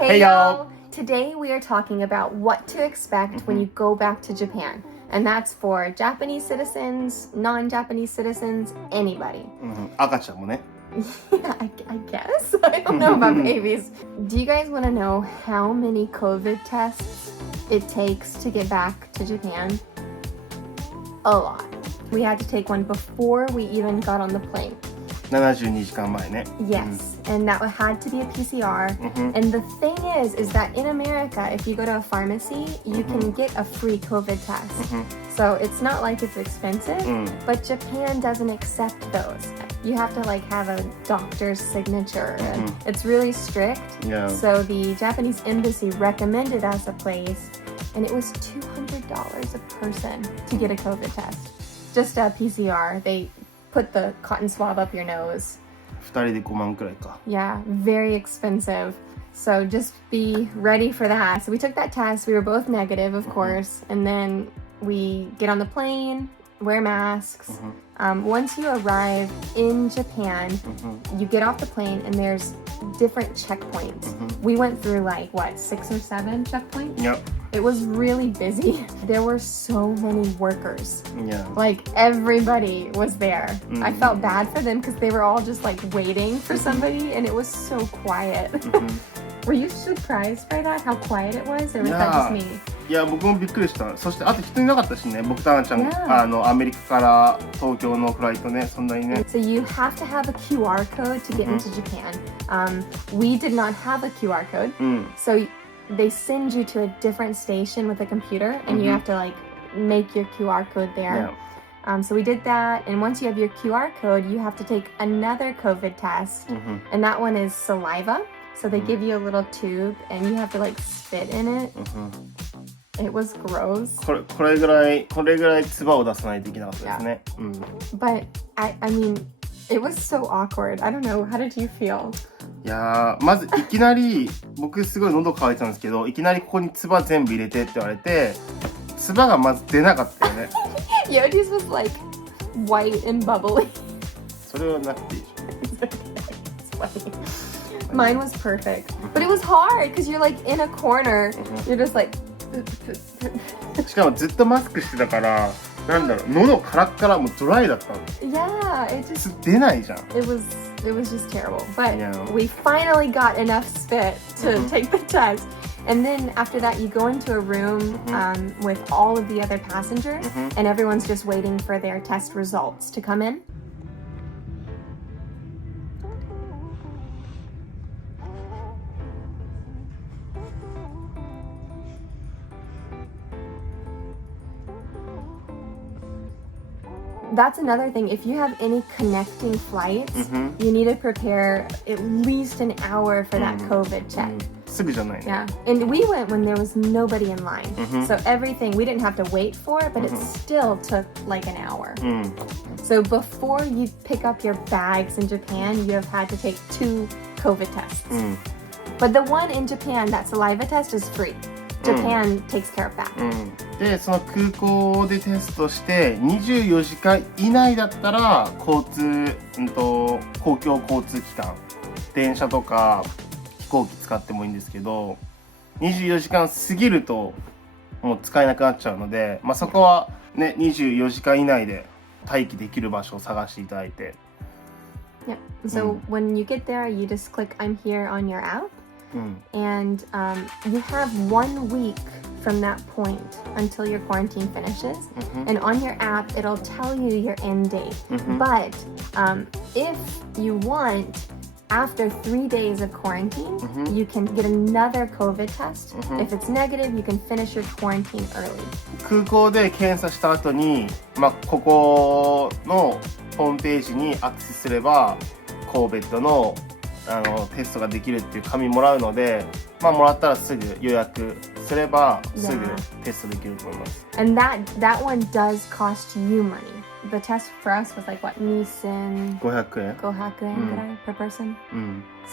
Hey y'all! Today we are talking about what to expect when you go back to Japan. And that's for Japanese citizens, non-Japanese citizens, anybody. 赤ちゃんもね。Yeah, I guess. I don't know about babies. Do you guys want to know how many COVID tests it takes to get back to Japan? A lot. We had to take one before we even got on the plane. 72時間前ね。Yes, and that had to be a PCR. And the thing is that in America, if you go to a pharmacy, you can get a free COVID test. So it's not like it's expensive, but Japan doesn't accept those. You have to like have a doctor's signature. And it's really strict. Yeah. So the Japanese embassy recommended us a place, and it was $200 a person to get a COVID test. Just a PCR. They put the cotton swab up your nose. 2人で5万くらいか。Yeah, very expensive. So just be ready for that. So we took that test. We were both negative, of course. And then we get on the plane, wear masks. Once you arrive in Japan, you get off the plane and there's different checkpoints. We went through like, what, 6 or 7 checkpoints? Yep. It was really busy. There were so many workers. Yeah. Like everybody was there. I felt bad for them because they were all just like waiting for somebody and it was so quiet. Were you surprised by that? How quiet it was? Or was that just me? いや、僕もびっくりした。そしてあと人いなかったしね。僕とアナちゃん、 Yeah. アメリカから東京のフライトね、そんなにね。So you have to have a QR code to get into Japan. We did not have a QR code. So they send you to a different station with a computer and you have to like make your QR code there. So we did that, and once you have your QR code, you have to take another COVID test, and that one is saliva. So they give you a little tube and you have to like spit in it. It was gross. これぐらい唾を出さないといけなかったですね。But I mean, it was so awkward. I don't know. How did you feel? いやー、まずいきなり僕すごい喉乾いてたんですけど、いきなりここに唾全部入れてって言われて、唾がまず出なかったよね。Yoji's was like white and bubbly. それはなくていいでしょ。It's funny. Mine was perfect, but it was hard because you're like in a corner. You're just like. しかもずっとマスクしてたから、なんだろう、喉カラッカラもうドライだったの。Yeah, it just 出ないじゃん。it was just terrible. But Yeah. we finally got enough spit to take the test. And then after that, you go into a room with all of the other passengers, and everyone's just waiting for their test results to come in. That's another thing. If you have any connecting flights, you need to prepare at least an hour for that COVID check. すぐじゃないね。 Yeah. And we went when there was nobody in line. So everything, we didn't have to wait for it, but it still took like an hour. So before you pick up your bags in Japan, you have had to take 2 COVID tests. But the one in Japan, that saliva test is free. Japan takes care of that. で、その空港でテストして24時間以内だったら公共交通機関、電車とか飛行機使ってもいいんですけど、24時間過ぎるともう使えなくなっちゃうので、そこはね、24時間以内で待機できる場所を探していただいて。Yeah. So when you get there, you just click I'm here on your app. And you have 1 week from that point until your quarantine finishes. And on your app, it'll tell you your end date. But if you want, after 3 days of quarantine, you can get another COVID test. If it's negative, you can finish your quarantine early. 空港で検査した後に、ここのホームページにアクセスすれば、COVID のテストができるっていう紙もらうので、もらったらすぐ予約すればすぐテストできると思います。And that one does cost you money. The test for us was like what, 2,500 円ぐらい per person.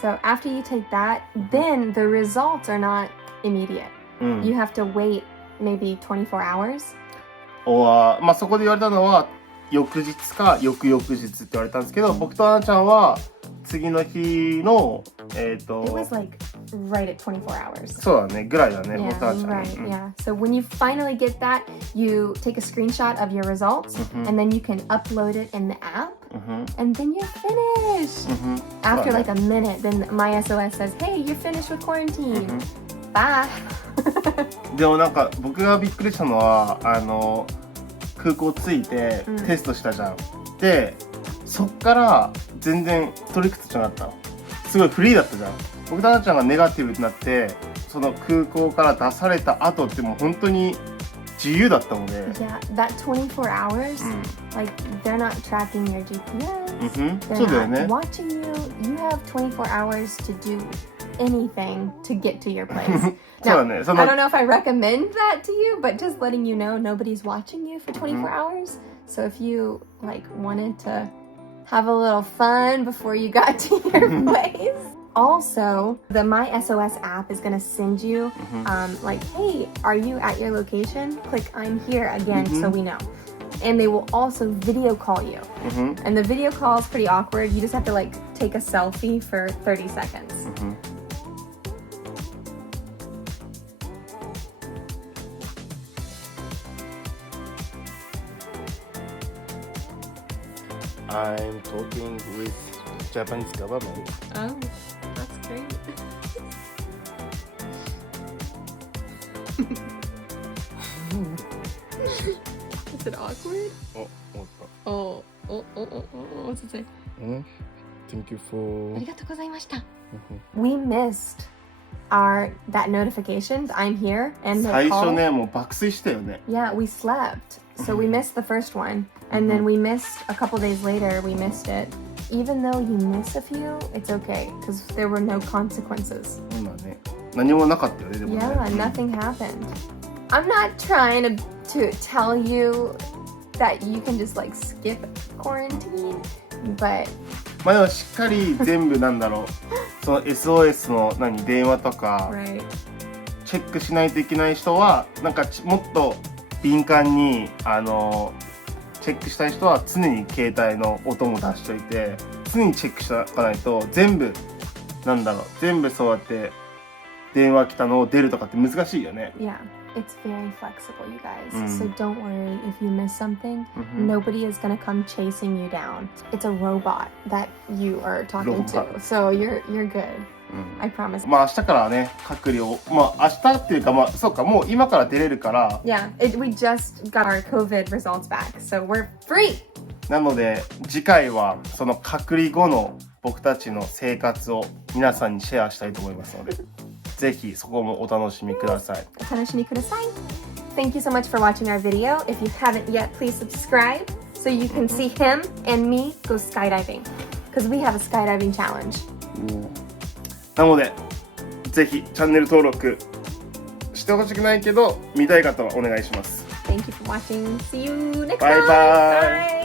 So after you take that, then the results are not immediate. You have to wait maybe 24 hours. そこで言われたのは翌日か翌々日って言われたんですけど、僕とアナちゃんは次の日のIt was like right at 24 hours. そうだね、ぐらいだね、 Yeah, 僕たちは。 right, yeah. So when you finally get that, you take a screenshot of your results, and then you can upload it in the app, and then you're finished. After like a minute, then My SOS says, hey, you're finished with quarantine. Bye. でもなんか僕がびっくりしたのは空港着いてテストしたじゃん、でそっから全然取り口じゃなかった。すごいフリーだったじゃん。僕たちゃんがネガティブになってその空港から出された後ってもう本当に自由だったので。 Yeah, that 24 hours, like they're not tracking your GPS, そうだよ they're ね。 not watching you. You have 24 hours to do anything to get to your place. そうだ Now, ね。 I don't know if I recommend that to you, but just letting you know nobody's watching you for 24 hours. So if you like wanted to have a little fun before you got to your place. Also, the My SOS app is going to send you like, hey, are you at your location? Click I'm here again so we know. And they will also video call you. And the video call is pretty awkward. You just have to like take a selfie for 30 seconds. I'm talking with Japanese government. Oh, that's great. Is it awkward? 思った。 Oh, what's it say? Thank you for... ありがとうございました. We missed that notification, I'm here, and the 最初 call. ね、もう爆睡したよね。 Yeah, we slept. So we missed the first one. And then we missed, a couple days later, we missed it. Even though you miss a few, it's okay. Because there were no consequences. そうだね。何もなかったよね、でもね。 Yeah, nothing happened. I'm not trying to tell you that you can just like skip quarantine, but まあでもしっかり全部なんだろう。その SOS の電話とか、 right. チェックしないといけない人は、なんかもっと敏感に、チェックしたい人は常に携帯の音も出しといて、常にチェックしておかないと、全部そうやって電話来たのを出るとかって難しいよね。 Yeah, it's very flexible, you guys. So don't worry if you miss something. Nobody is going to come chasing you down. It's a robot that you are talking to. So you're good. I promise. まあ明日からはね、隔離を、まあ明日っていうか、まあそうか、もう今から出れるから。Yeah, we just got our COVID results back, so we're free! なので、次回はその隔離後の僕たちの生活を皆さんにシェアしたいと思いますので、ぜひそこもお楽しみください。お楽しみください. Thank you so much for watching our video. If you haven't yet, please subscribe so you can see him and me go skydiving. Because we have a skydiving challenge. なので、ぜひチャンネル登録してほしくないけど、見たい方はお願いします。 Thank you for watching. See you next Bye time. bye.